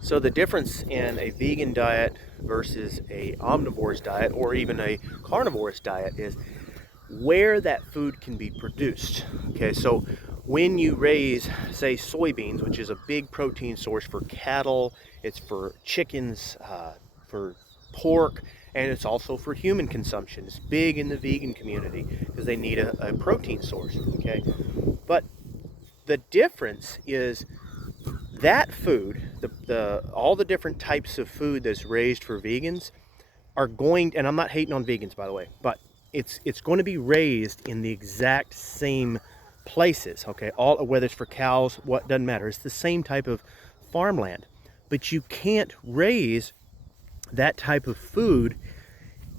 So the difference in a vegan diet versus a omnivore's diet or even a carnivore's diet is where that food can be produced. Okay, so when you raise, say, soybeans, which is a big protein source for cattle, it's for chickens, for pork, and it's also for human consumption. It's big in the vegan community because they need a protein source. Okay, but the difference is that food, the all the different types of food that's raised for vegans are going, and I'm not hating on vegans by the way, but it's going to be raised in the exact same places. Okay, all whether it's for cows, what doesn't matter. It's the same type of farmland, but you can't raise that type of food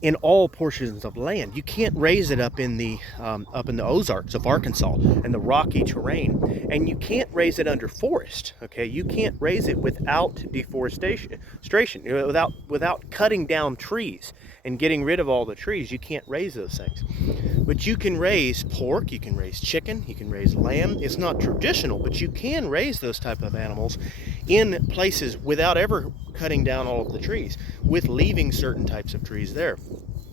in all portions of land. You can't raise it up in the Ozarks of Arkansas and the rocky terrain, and you can't raise it under forest. Okay, you can't raise it without deforestation, without cutting down trees and getting rid of all the trees. You can't raise those things. But you can raise pork, you can raise chicken, you can raise lamb. It's not traditional, but you can raise those type of animals in places without ever cutting down all of the trees, with leaving certain types of trees there.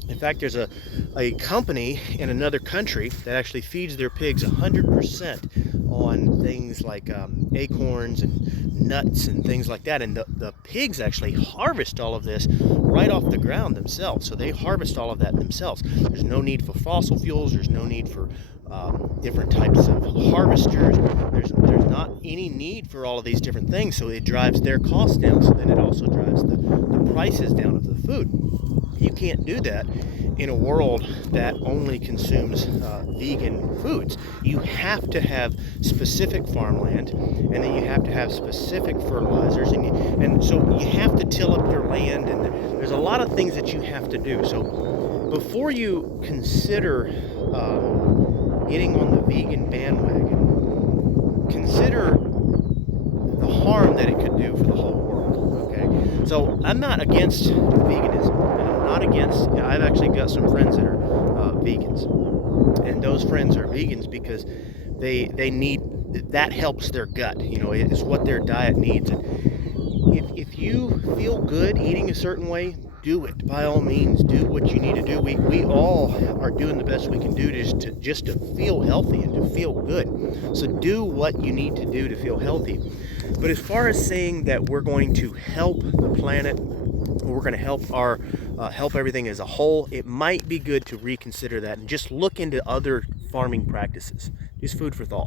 In fact, there's a company in another country that actually feeds their pigs 100% on things like acorns and nuts and things like that. And the pigs actually harvest all of this right off the ground themselves. So they harvest all of that themselves. There's no need for fossil fuels. There's no need for different types of harvesters. There's not any need for all of these different things. So it drives their costs down. So then it also drives the prices down of the food. You can't do that in a world that only consumes vegan foods. You have to have specific farmland, and then you have to have specific fertilizers, and so you have to till up your land, and there's a lot of things that you have to do. So before you consider getting on the vegan bandwagon, consider the harm that it could do for the whole world. Okay, so I'm not against veganism. Not against, I've actually got some friends that are vegans, and those friends are vegans because they need, that helps their gut, it's what their diet needs. And if you feel good eating a certain way, do it. By all means, do what you need to do. We all are doing the best we can do just to feel healthy and to feel good. So do what you need to do to feel healthy. But as far as saying that we're going to help the planet, we're going to help everything as a whole, it might be good to reconsider that and just look into other farming practices. Just food for thought.